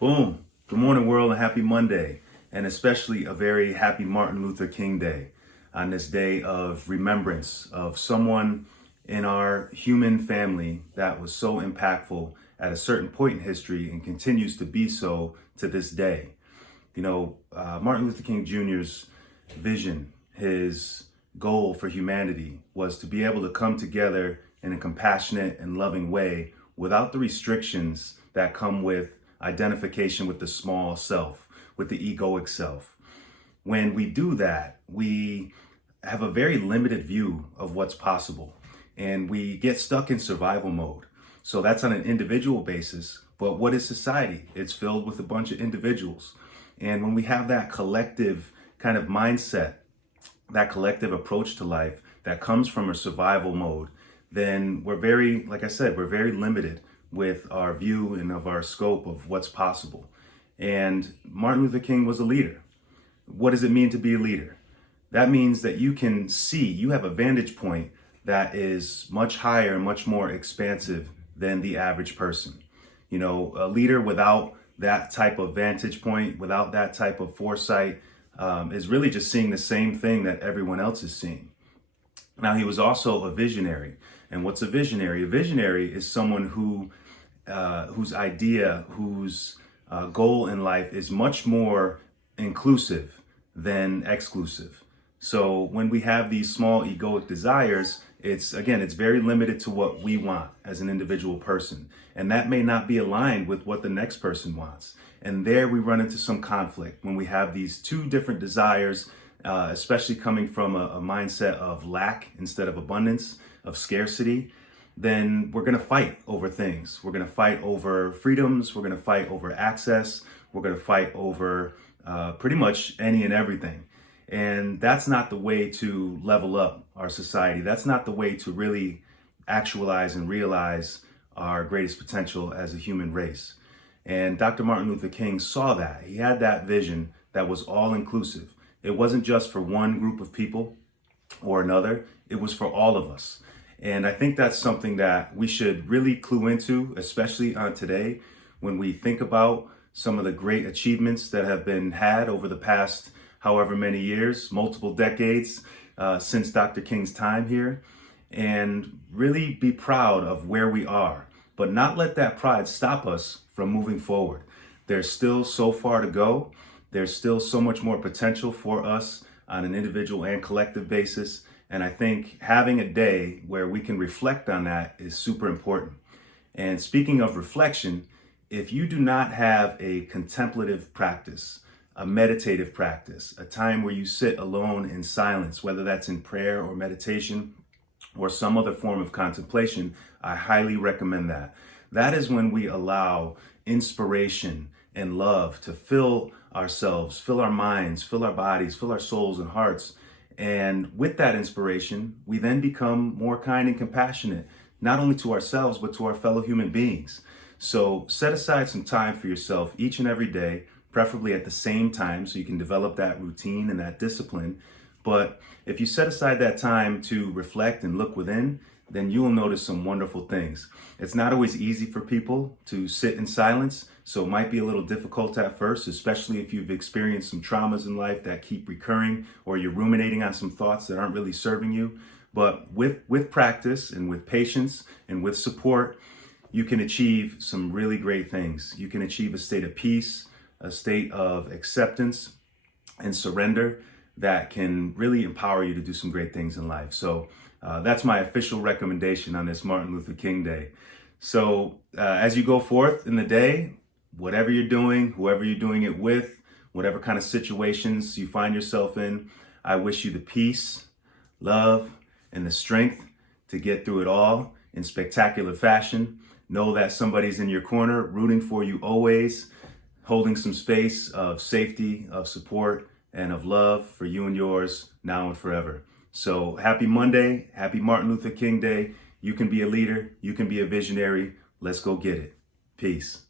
Boom. Good morning, world, and happy Monday, and especially a very happy Martin Luther King Day on this day of remembrance of someone in our human family that was so impactful at a certain point in history and continues to be so to this day. Martin Luther King Jr.'s vision, his goal for humanity was to be able to come together in a compassionate and loving way without the restrictions that come with identification with the small self, with the egoic self. When we do that, we have a very limited view of what's possible and we get stuck in survival mode. So that's on an individual basis. But what is society? It's filled with a bunch of individuals. And when we have that collective kind of mindset, that collective approach to life that comes from a survival mode, then we're very, like I said, we're very limited with our view and of our scope of what's possible. And Martin Luther King was a leader. What does it mean to be a leader? That means that you can see, you have a vantage point that is much higher and much more expansive than the average person. A leader without that type of vantage point, without that type of foresight, is really just seeing the same thing that everyone else is seeing. Now, he was also a visionary. And what's a visionary? A visionary is someone whose idea, whose goal in life is much more inclusive than exclusive. So when we have these small egoic desires, it's very limited to what we want as an individual person. And that may not be aligned with what the next person wants. And there we run into some conflict when we have these two different desires, especially coming from a mindset of lack instead of abundance, of scarcity. Then we're going to fight over things. We're going to fight over freedoms. We're going to fight over access. We're going to fight over pretty much any and everything. And that's not the way to level up our society. That's not the way to really actualize and realize our greatest potential as a human race. And Dr. Martin Luther King saw that. He had that vision that was all inclusive. It wasn't just for one group of people or another. It was for all of us. And I think that's something that we should really clue into, especially on today, when we think about some of the great achievements that have been had over the past however many years, multiple decades since Dr. King's time here, and really be proud of where we are, but not let that pride stop us from moving forward. There's still so far to go. There's still so much more potential for us on an individual and collective basis. And I think having a day where we can reflect on that is super important. And speaking of reflection, if you do not have a contemplative practice, a meditative practice, a time where you sit alone in silence, whether that's in prayer or meditation or some other form of contemplation, I highly recommend that. That is when we allow inspiration and love to fill ourselves, fill our minds, fill our bodies, fill our souls and hearts. And with that inspiration, we then become more kind and compassionate, not only to ourselves, but to our fellow human beings. So set aside some time for yourself each and every day, preferably at the same time, so you can develop that routine and that discipline. But if you set aside that time to reflect and look within, then you will notice some wonderful things. It's not always easy for people to sit in silence, so it might be a little difficult at first, especially if you've experienced some traumas in life that keep recurring, or you're ruminating on some thoughts that aren't really serving you. But with practice and with patience and with support, you can achieve some really great things. You can achieve a state of peace, a state of acceptance and surrender that can really empower you to do some great things in life. So that's my official recommendation on this Martin Luther King Day. So as you go forth in the day, whatever you're doing, whoever you're doing it with, whatever kind of situations you find yourself in, I wish you the peace, love, and the strength to get through it all in spectacular fashion. Know that somebody's in your corner, rooting for you always, holding some space of safety, of support, and of love for you and yours now and forever. So happy Monday, happy Martin Luther King Day. You can be a leader, you can be a visionary. Let's go get it. Peace.